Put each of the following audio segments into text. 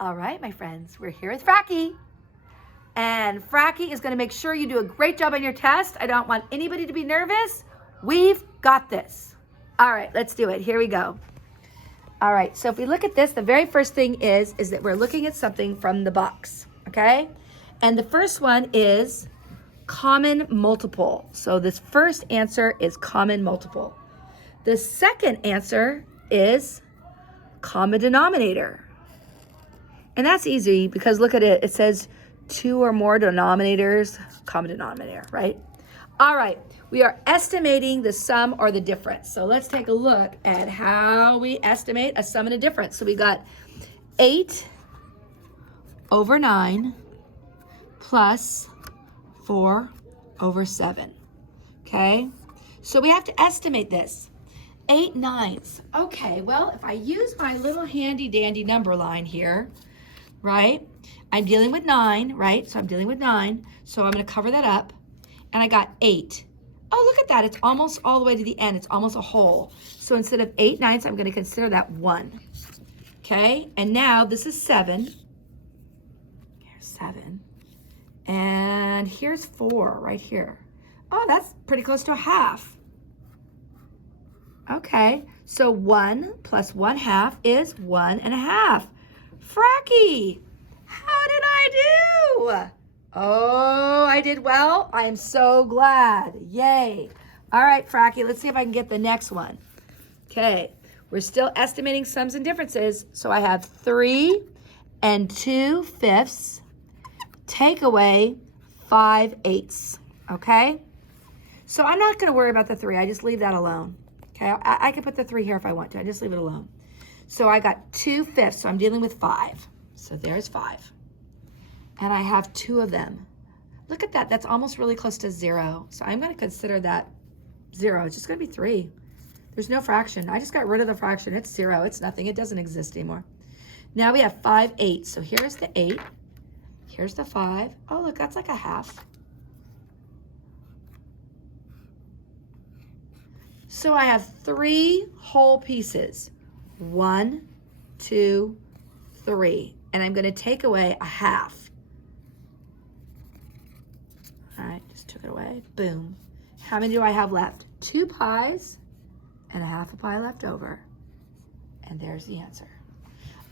All right, my friends, we're here with Fracky. And Fracky is going to make sure you do a great job on your test. I don't want anybody to be nervous. We've got this. All right, let's do it. Here we go. All right, so if we look at this, the very first thing is that we're looking at something from the box, okay? And the first one is common multiple. So this first answer is common multiple. The second answer is common denominator. And that's easy because look at it. It says 2 or more denominators, common denominator, right? All right, we are estimating the sum or the difference. So let's take a look at how we estimate a sum and a difference. So we got 8 over 9 plus 4 over 7, okay? So we have to estimate this. 8 9ths. Okay, well, if I use my little handy dandy number line here, right? I'm dealing with 9, right? So I'm dealing with 9. So I'm going to cover that up. And I got 8. Oh, look at that. It's almost all the way to the end. It's almost a whole. So instead of 8 9ths, I'm going to consider that 1. Okay? And now this is 7. Here's 7. And here's 4 right here. Oh, that's pretty close to a half. Okay. So 1 plus 1/2 is 1 1/2. Fracky, how did I do? Oh, I did well. I am so glad. Yay. All right, Fracky, let's see if I can get the next one. Okay, we're still estimating sums and differences. So I have 3 2/5. Take away 5/8. Okay? So I'm not going to worry about the 3. I just leave that alone. Okay, I can put the 3 here if I want to. I just leave it alone. So I got 2/5, so I'm dealing with 5. So there's 5. And I have 2 of them. Look at that, that's almost really close to 0. So I'm gonna consider that 0. It's just gonna be 3. There's no fraction. I just got rid of the fraction. It's 0, it's nothing. It doesn't exist anymore. Now we have 5/8. So here's the 8. Here's the 5. Oh, look, that's like a half. So I have 3 whole pieces. 1, 2, 3. And I'm going to take away a half. All right, just took it away. Boom. How many do I have left? 2 pies and a half a pie left over. And there's the answer.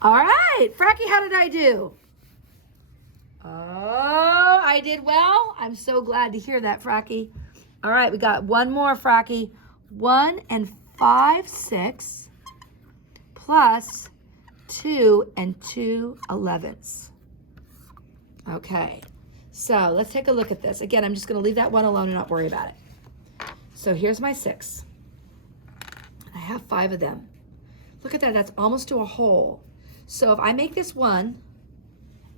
All right, Fracky, how did I do? Oh, I did well. I'm so glad to hear that, Fracky. All right, we got one more, Fracky. 1 5/6 plus 2 2/11. Okay, so let's take a look at this. Again, I'm just going to leave that 1 alone and not worry about it. So here's my 6. I have 5 of them. Look at that, that's almost to a whole. So if I make this 1,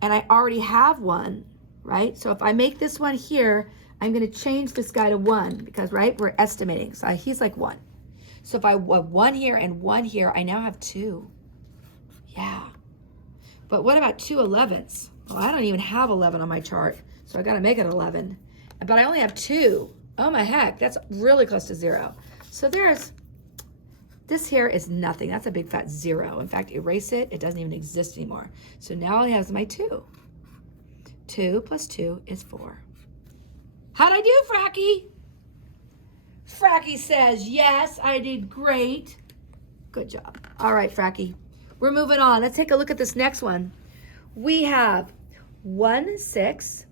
and I already have 1, right? So if I make this 1 here, I'm going to change this guy to 1 because, right, we're estimating. So he's like 1. So if I have 1 here and 1 here, I now have 2. Yeah. But what about 2/11? Well, I don't even have 11 on my chart, so I got to make it 11. But I only have 2. Oh, my heck. That's really close to 0. So this here is nothing. That's a big fat 0. In fact, erase it. It doesn't even exist anymore. So now all I have is my 2. 2 plus 2 is 4. How'd I do, Fracky? Fracky says, yes, I did great. Good job. All right, Fracky. We're moving on. Let's take a look at this next one. We have 1/6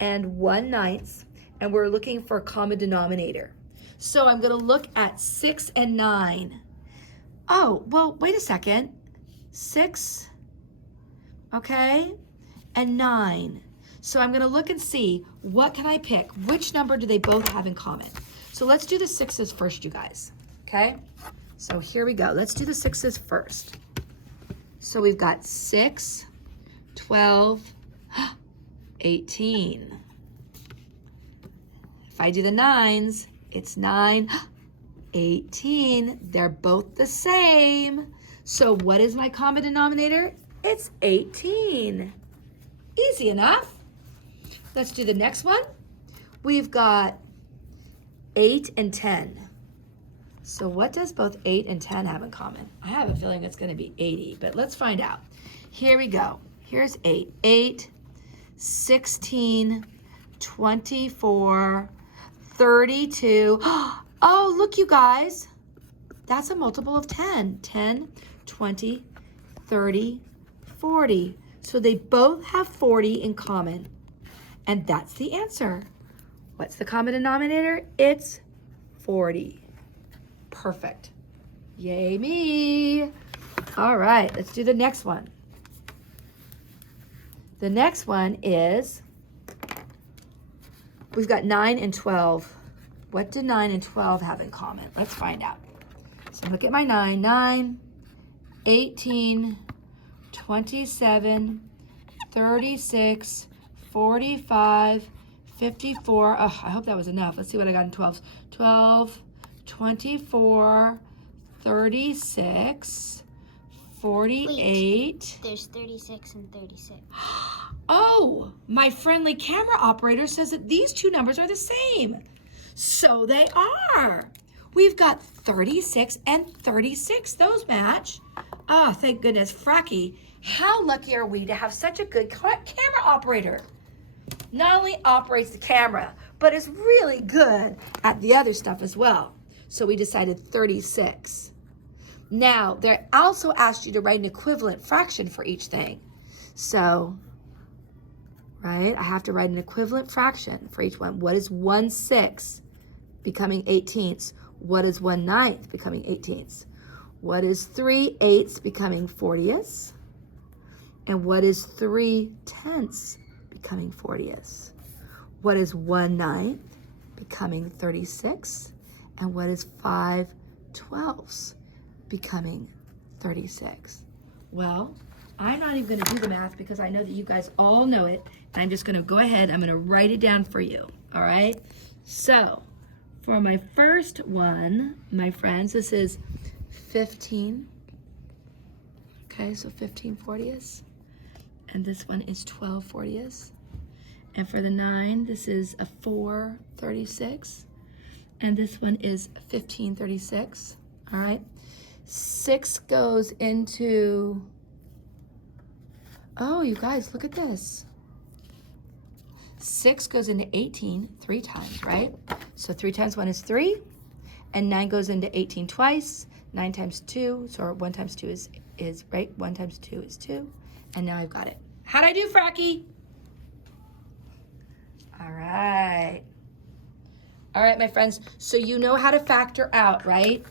and 1/9, and we're looking for a common denominator. So I'm going to look at 6 and 9. Oh, well, wait a second. 6, okay, and 9. So I'm going to look and see, what can I pick? Which number do they both have in common? So let's do the 6s first, you guys, okay? So here we go. Let's do the 6s first. So we've got 6, 12, 18. If I do the 9s, it's 9, 18. They're both the same. So what is my common denominator? It's 18. Easy enough. Let's do the next one. We've got 8 and 10. So what does both 8 and 10 have in common? I have a feeling it's going to be 80, but let's find out. Here we go. Here's 8. 8, 16, 24, 32. Oh, look, you guys. That's a multiple of 10. 10, 20, 30, 40. So they both have 40 in common. And that's the answer. What's the common denominator? It's 40. Perfect. Yay me. All right, let's do the next one. The next one is, we've got 9 and 12. What do 9 and 12 have in common? Let's find out. So look at my 9. 9, 18, 27, 36, 45, 54. Oh, I hope that was enough. Let's see what I got in 12s. 12, 24, 36, 48. Wait, there's 36 and 36. Oh, my friendly camera operator says that these two numbers are the same. So they are. We've got 36 and 36. Those match. Oh, thank goodness. Fracky, how lucky are we to have such a good camera operator? Not only operates the camera, but is really good at the other stuff as well. So we decided 36. Now, they also asked you to write an equivalent fraction for each thing. So, right, I have to write an equivalent fraction for each one. What is 1/6 becoming 18ths? What is 1/9 becoming 18ths? What is 3/8 becoming 40ths? And what is 3/10 becoming 40ths? What is 1/9 becoming 36? And what is 5/12 becoming 36? Well, I'm not even going to do the math because I know that you guys all know it. And I'm just going to go ahead. I'm going to write it down for you. All right? So, for my first one, my friends, this is 15. Okay, so 15 40ths. And this one is 12 40ths. And for the 9, this is a 4 36. And this one is 15 36. All right? 6 goes into, oh, you guys, look at this. 6 goes into 18 3 times, right? So 3 times 1 is 3, and 9 goes into 18 twice. 9 times 2, so 1 times 2 is right? 1 times 2 is 2, and now I've got it. How'd I do, Fracky? All right. All right, my friends, so you know how to factor out, right?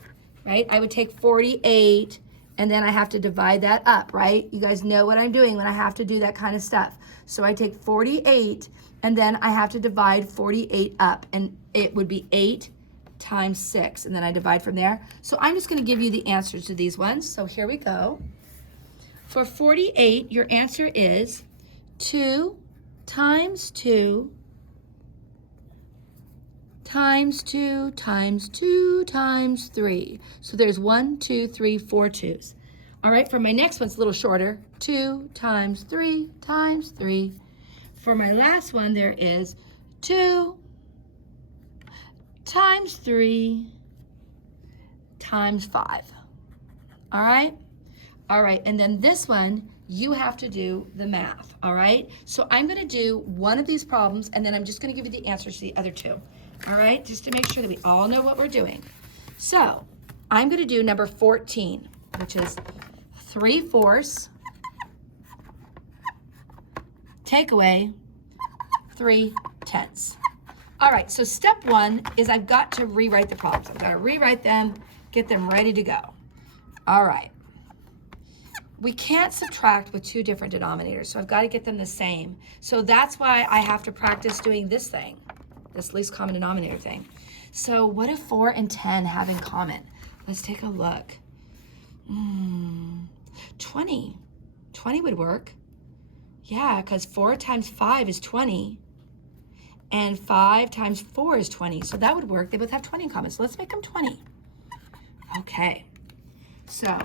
Right? I would take 48, and then I have to divide that up, right? You guys know what I'm doing when I have to do that kind of stuff. So I take 48, and then I have to divide 48 up, and it would be 8 times 6, and then I divide from there. So I'm just going to give you the answers to these ones. So here we go. For 48, your answer is 2 times 2 times 2 times 2 times 3. So there's 1, 2, 3, 4 2s. All right, for my next one, it's a little shorter. 2 times 3 times 3. For my last one, there is 2 times 3 times 5. All right? All right, and then this one, you have to do the math, all right? So I'm going to do one of these problems, and then I'm just going to give you the answers to the other two, all right? Just to make sure that we all know what we're doing. So I'm going to do number 14, which is 3/4 take away 3/10. All right, so step one is I've got to rewrite the problems. I've got to rewrite them, get them ready to go. All right. We can't subtract with two different denominators, so I've got to get them the same. So that's why I have to practice doing this thing, this least common denominator thing. So what do 4 and 10 have in common? Let's take a look. 20. 20 would work. Yeah, because 4 times 5 is 20. And 5 times 4 is 20. So that would work. They both have 20 in common. So let's make them 20. Okay. So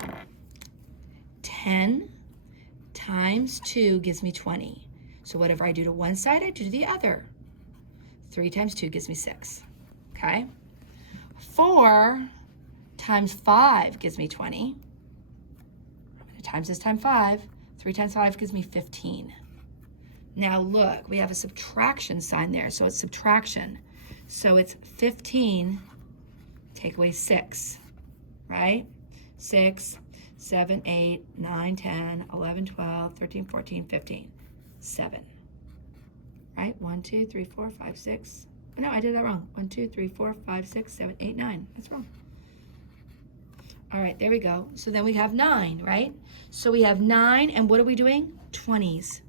10 times 2 gives me 20. So whatever I do to one side, I do to the other. 3 times 2 gives me 6. Okay. 4 times 5 gives me 20. I'm going to times this times 5. 3 times 5 gives me 15. Now look, we have a subtraction sign there, so it's subtraction. So it's 15, take away 6, right? 6, 7, 8, 9, 10, 11, 12, 13, 14, 15, 7. Right? 1, 2, 3, 4, 5, 6. No, I did that wrong. 1, 2, 3, 4, 5, 6, 7, 8, 9. That's wrong. All right, there we go. So then we have 9, right? So we have 9, and what are we doing? 20s.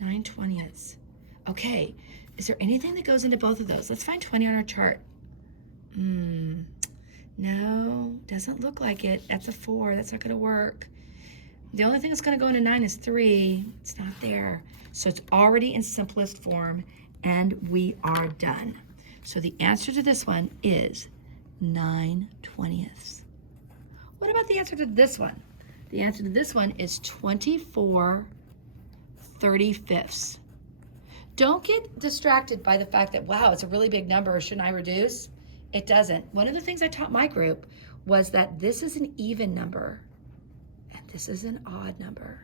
9 20ths. Okay, is there anything that goes into both of those? Let's find 20 on our chart. No, doesn't look like it. That's a 4, that's not gonna work. The only thing that's gonna go into 9 is 3. It's not there. So it's already in simplest form, and we are done. So the answer to this one is 9 20ths. What about the answer to this one? The answer to this one is 24 35ths. Don't get distracted by the fact that, wow, it's a really big number, shouldn't I reduce? It doesn't. One of the things I taught my group was that this is an even number and this is an odd number.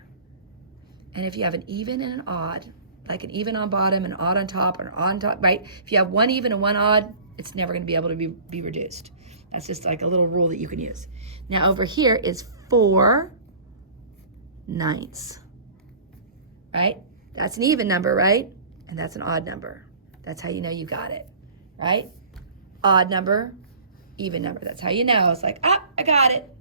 And if you have an even and an odd, like an even on bottom, an odd on top, or an odd on top, right? If you have one even and one odd, it's never gonna be able to be reduced. That's just like a little rule that you can use. Now over here is 4 9ths. Right? That's an even number, right? And that's an odd number. That's how you know you got it, right? Odd number, even number. That's how you know. It's like, ah, I got it.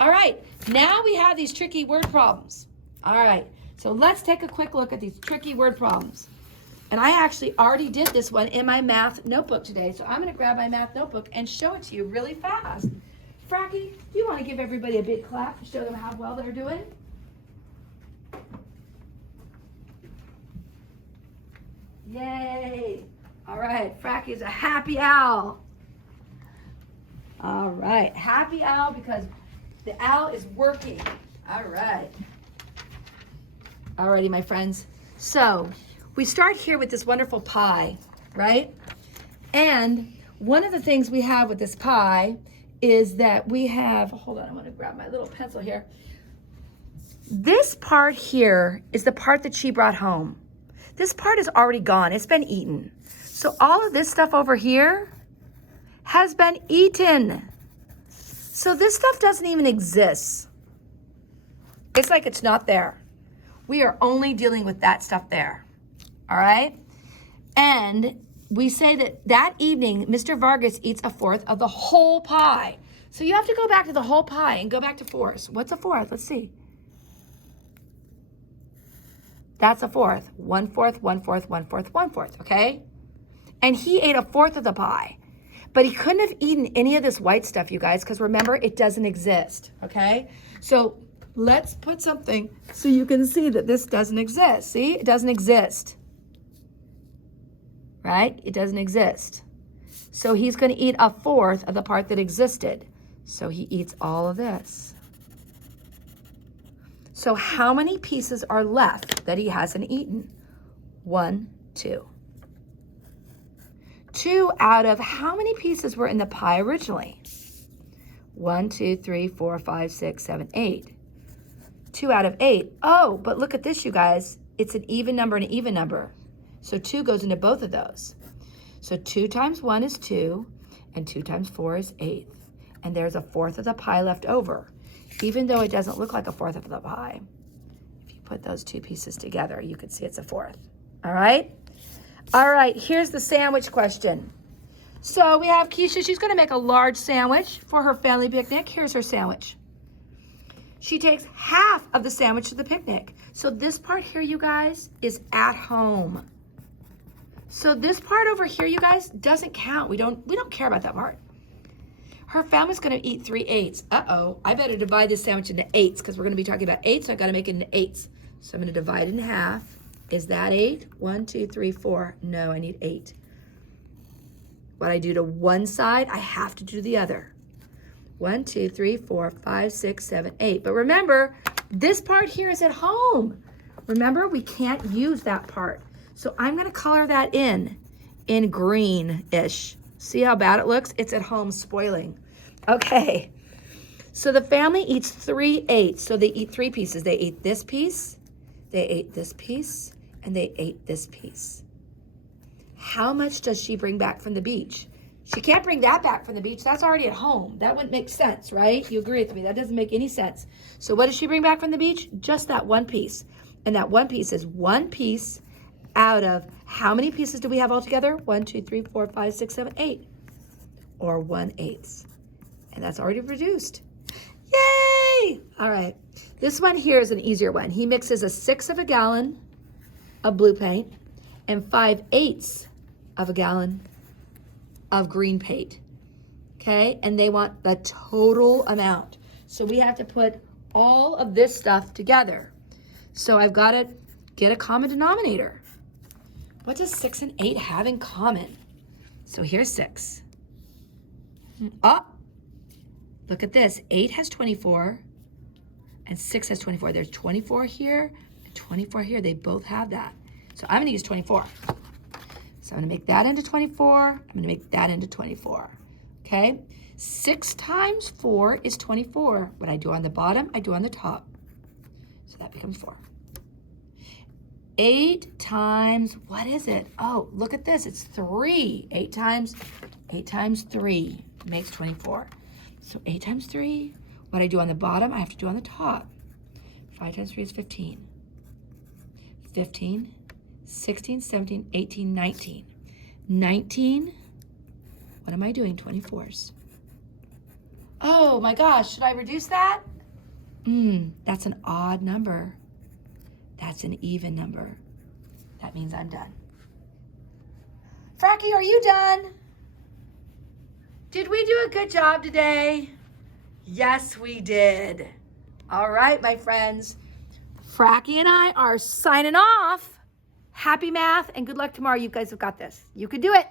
All right, now we have these tricky word problems. All right, so let's take a quick look at these tricky word problems. And I actually already did this one in my math notebook today, so I'm gonna grab my math notebook and show it to you really fast. Frankie, do you wanna give everybody a big clap to show them how well they're doing? Yay! All right, Frackie's a happy owl. All right, happy owl because the owl is working. All right. Alrighty, my friends. So we start here with this wonderful pie, right? And one of the things we have with this pie is that we have, hold on, I want to grab my little pencil here. This part here is the part that she brought home. This part is already gone. It's been eaten. So all of this stuff over here has been eaten. So this stuff doesn't even exist. It's like it's not there. We are only dealing with that stuff there. All right? And we say that that evening, Mr. Vargas eats a fourth of the whole pie. So you have to go back to the whole pie and go back to fourths. What's a fourth? Let's see. That's a fourth. 1/4, 1/4, 1/4, 1/4, okay? And he ate a fourth of the pie. But he couldn't have eaten any of this white stuff, you guys, because remember, it doesn't exist, okay? So let's put something so you can see that this doesn't exist. See, it doesn't exist, right? It doesn't exist. So he's going to eat a fourth of the part that existed. So he eats all of this. So how many pieces are left that he hasn't eaten? 1, 2. 2 out of how many pieces were in the pie originally? 1, 2, 3, 4, 5, 6, 7, 8. 2 out of 8. Oh, but look at this, you guys. It's an even number and an even number. So 2 goes into both of those. So 2 times 1 is 2, and 2 times 4 is 8. And there's a fourth of the pie left over. Even though it doesn't look like a fourth of the pie, if you put those 2 pieces together, you can see it's a fourth. All right? All right, here's the sandwich question. So we have Keisha. She's going to make a large sandwich for her family picnic. Here's her sandwich. She takes half of the sandwich to the picnic. So this part here, you guys, is at home. So this part over here, you guys, doesn't count. We don't care about that part. Her family's going to eat 3/8. Uh-oh, I better divide this sandwich into 8s because we're going to be talking about 8s, so I got to make it into 8s. So I'm going to divide it in half. Is that 8? 1, 2, 3, 4. No, I need 8. What I do to one side, I have to do the other. 1, 2, 3, 4, 5, 6, 7, 8. But remember, this part here is at home. Remember, we can't use that part. So I'm going to color that in greenish. See how bad it looks? It's at home spoiling. Okay, So the family eats 3 8. So they eat 3 pieces. They ate this piece, they ate this piece, and they ate this piece. How much does she bring back from the beach? She can't bring that back from the beach. That's already at home. That wouldn't make sense, right? You agree with me. That doesn't make any sense. So what does she bring back from the beach? Just that one piece. And that one piece is one piece out of how many pieces do we have altogether? 1, 2, 3, 4, 5, 6, 7, 8. Or 1/8. And that's already reduced. Yay! All right. This one here is an easier one. He mixes 1/6 of a gallon of blue paint and 5/8 of a gallon of green paint. Okay? And they want the total amount. So we have to put all of this stuff together. So I've got to get a common denominator. What does 6 and 8 have in common? So here's 6. Oh, look at this. 8 has 24 and 6 has 24. There's 24 here and 24 here. They both have that. So I'm going to use 24. So I'm going to make that into 24. I'm going to make that into 24. Okay? 6 times 4 is 24. What I do on the bottom, I do on the top. So that becomes 4. 8 times, what is it? Oh, look at this. It's 3. 8 times 3 makes 24. So 8 times 3, what I do on the bottom, I have to do on the top. 5 times 3 is 15. 15, 16, 17, 18, 19. 19, what am I doing? 24s. Oh my gosh, should I reduce that? That's an odd number. That's an even number. That means I'm done. Frankie, are you done? Did we do a good job today? Yes, we did. All right, my friends. Frankie and I are signing off. Happy math and good luck tomorrow. You guys have got this. You can do it.